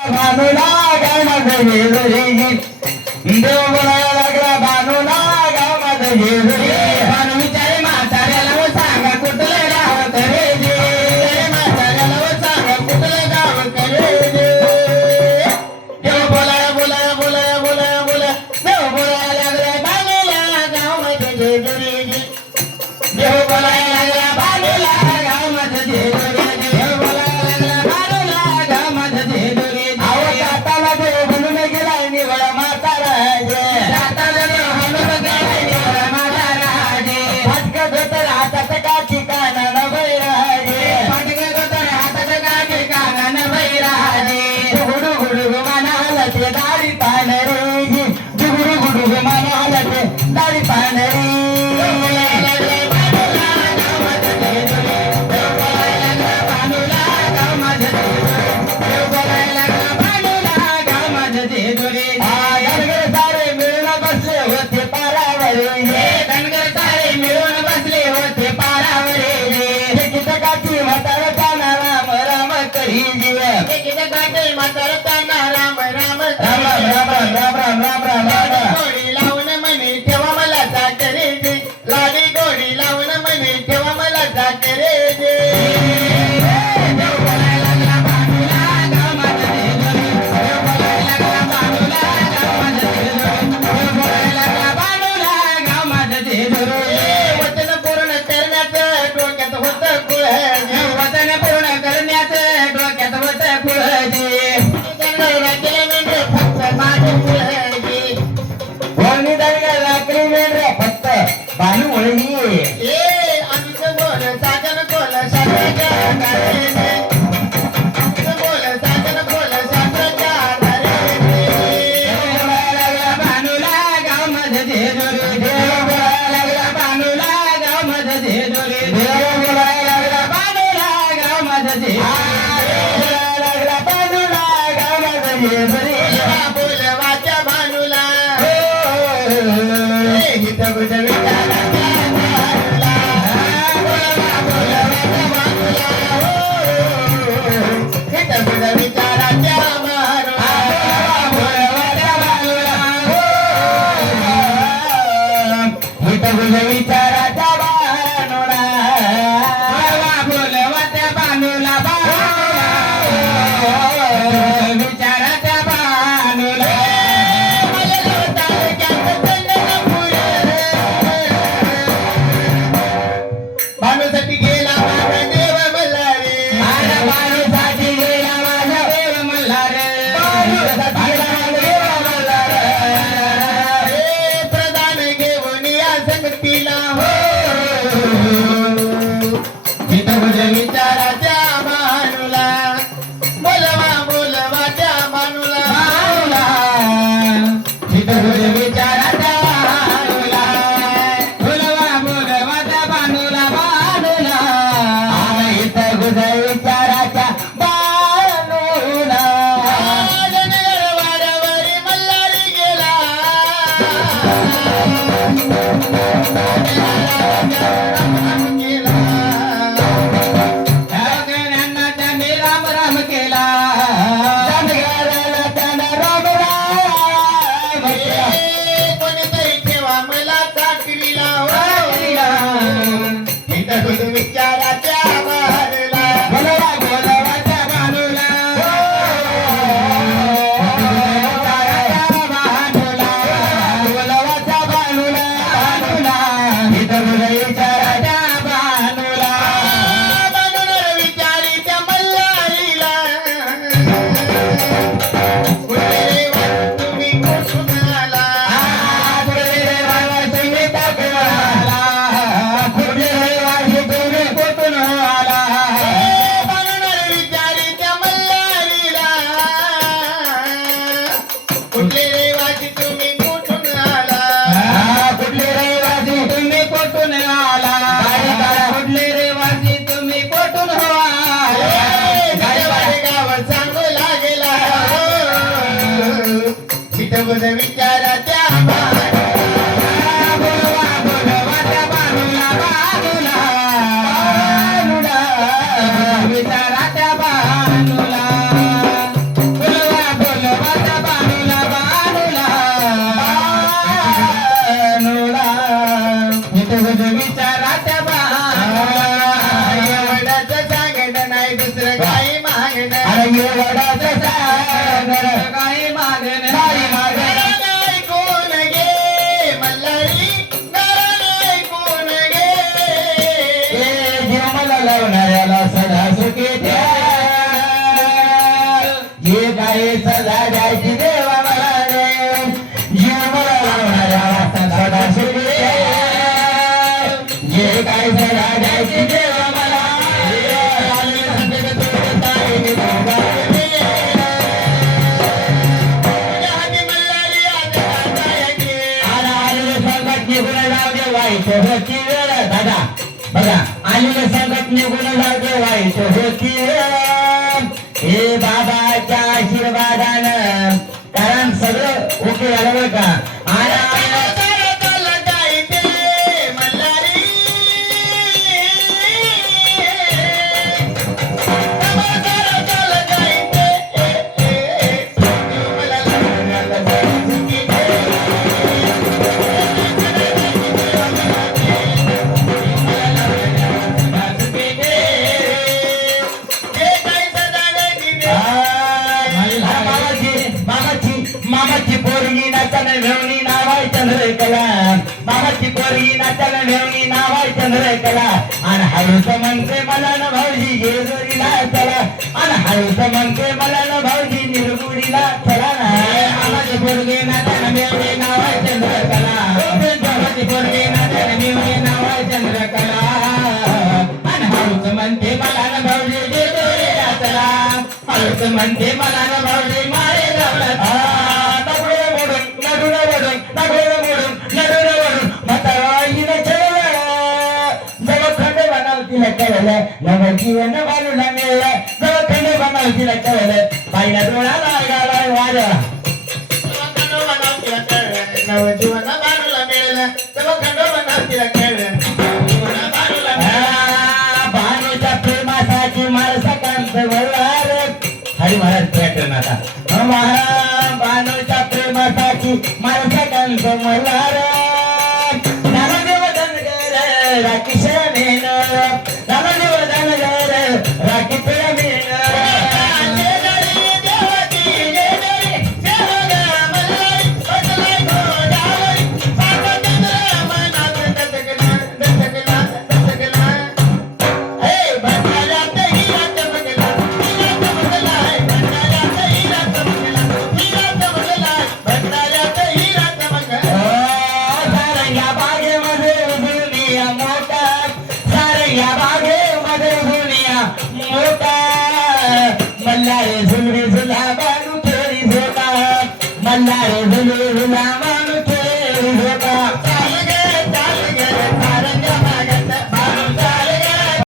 भानूला गाव माझं जेजुरी देव बोलायला लागला भानूला गाव माझं जेजुरी भानू विचारे म्हाताऱ्याला व सांगा कुठलं गाव करे जे म्हाताऱ्याला व सांगा कुठलं गाव करे जे देव बोलाया बोलाया बोलाया बोलाया बोलाया देव बोलायला लागला भानूला गाव माझं जेजुरी देव बोलायला लागला भानूला गाव माझं जेजुरी देव बोलायला लागला भानूला गाव माझं जेजुरी दारी पांढरी जुगुरु गुडुग मनाला ते दारी पांढरी सारे मिळून बसले होते पारावरे धनगर सारे मिळून बसले होते पारावरे कितकाची म्हातारता राम राम करी जीव कितकाची म्हातारता राम राम राम राम राम राम राम राम गोडी लावून म्हणे ठेवा मला साखरे दे लाडी गोडी लावून म्हणे ठेवा मला साखरे दे देव बोलायला लागला भानूला गाव माझं जेजुरी देव बोलायला लागला भानूला गाव माझं जेजुरी देव बोलायला लागला भानूला गाव माझं जेजुरी वचन पूर्ण करण्याचं डोक्यात होतं कुळहजी वचन पूर्ण करण्याचं डोक्यात होतं कुळहजी फक्त भानू मुळे आमचं बोल साजन बोल साजन बोल साजन बोल लागला भानूला गाव माझं जेजुरी देव बोलायला लागला भानूला गाव माझं जेजुरी देव बोलायला लागला भानूला गाव माझं जेजुरी लागला भानूला गाव माझं जेजुरी बोल वाचा भानूला विचाराच्या भानूला हे काय सदा द्यायची देवा मला रे जीव मला लावणारा सदा सुखी रे जे काय सदा द्यायची देवा मला वाईट होती वेळ दादा बघा आलेलं संकट निघून जाऊ वाईट होती वेळ हे बाबाच्या आशीर्वादानं कारण सगळं ओके झालं बरं का मामाची पोरगी नाचायला मेवणी नावाय चंद्रकला मामाची पोरगी नाचायला मेवणी नावाय चंद्रकला आणि हळूच म्हणते मला न भाऊजी जेजुरीला चला आणि हळूच म्हणते मला न भाऊजी निरगुडीला चला ना मामाची पोरगी नाचायला मेवणी नावाय चंद्रकला मामाची पोरगी नाचायला मेवणी नावाय चंद्रकला आणि हळूच म्हणते मला न भाऊजी जेजुरीला चला हळूच म्हणते मला न भाऊजी मारे जीवन बाजूला मिळलं जवळ खंड बनव तिला कळलं बाईला डोळा लागालाय वाज जीवन बाजूला मिळलं जवळ खंड बनव तिला कळलं भानुच्या प्रेमासाठी माणसाकांत वळवार हरी महाराज पॅटर्न आता भानुच्या प्रेमासाठी माणसाकांत मल्हार ज्ञानदेव धनगर राखी शरणेन ज्ञानदेव धनगर राखी प्रेमीन बागेमध्ये